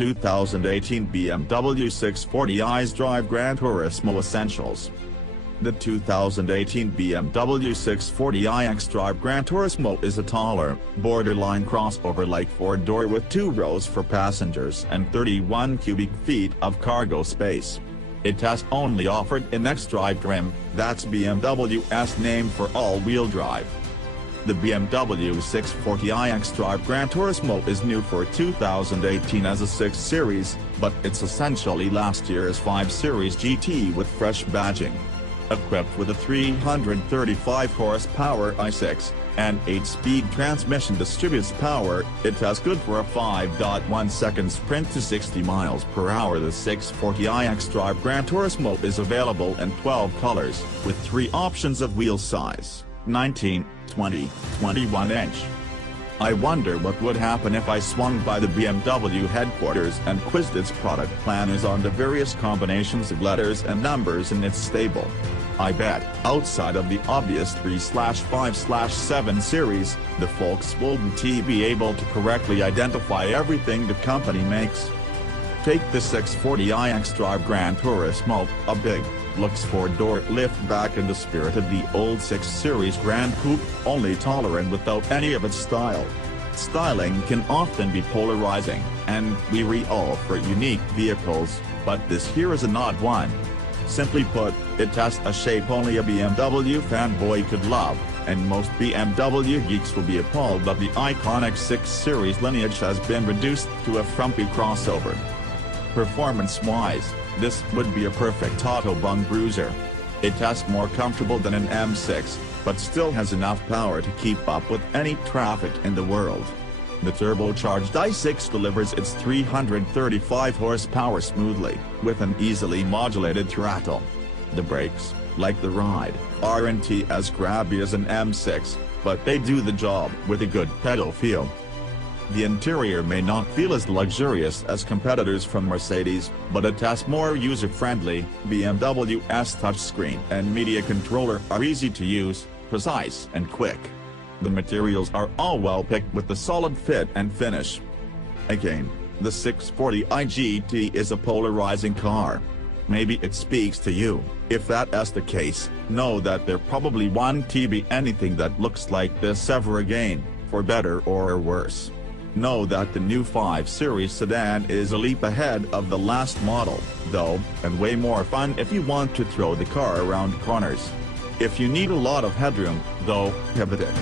2018 BMW 640i xDrive Gran Turismo Essentials. The 2018 BMW 640i xDrive Gran Turismo is a taller, borderline crossover like four-door with 2 rows for passengers and 31 cubic feet of cargo space. It has only offered in xDrive Gran, that's BMW's name for all-wheel drive. The BMW 640i xDrive Gran Turismo is new for 2018 as a 6 Series, but it's essentially last year's 5 Series GT with fresh badging. Equipped with a 335 horsepower i6, and 8-speed transmission distributes power, it has good for a 5.1-second sprint to 60 miles per hour. The 640i xDrive Gran Turismo is available in 12 colors, with 3 options of wheel size: 19, 20, 21 inch. I wonder what would happen if I swung by the BMW headquarters and quizzed its product planners on the various combinations of letters and numbers in its stable. I bet, outside of the obvious 3/5/7 series, the folks wouldn't be able to correctly identify everything the company makes. Take the 640i xDrive Gran Turismo, a big, looks four-door liftback in the spirit of the old 6 Series Gran Coupe, only taller and without any of its style. Styling can often be polarizing, and we all for unique vehicles, but this here is an odd one. Simply put, it has a shape only a BMW fanboy could love, and most BMW geeks will be appalled that the iconic 6 Series lineage has been reduced to a frumpy crossover. Performance-wise, this would be a perfect autobahn cruiser. It has more comfortable than an M6, but still has enough power to keep up with any traffic in the world. The turbocharged i6 delivers its 335 horsepower smoothly, with an easily modulated throttle. The brakes, like the ride, aren't as grabby as an M6, but they do the job with a good pedal feel. The interior may not feel as luxurious as competitors from Mercedes, but it has more user-friendly. BMW's touchscreen and media controller are easy to use, precise and quick. The materials are all well picked with a solid fit and finish. Again, the 640i GT is a polarizing car. Maybe it speaks to you. If that's the case, know that there probably won't be anything that looks like this ever again, for better or worse. Know that the new 5 Series sedan is a leap ahead of the last model, though, and way more fun if you want to throw the car around corners. If you need a lot of headroom, though, pivot it.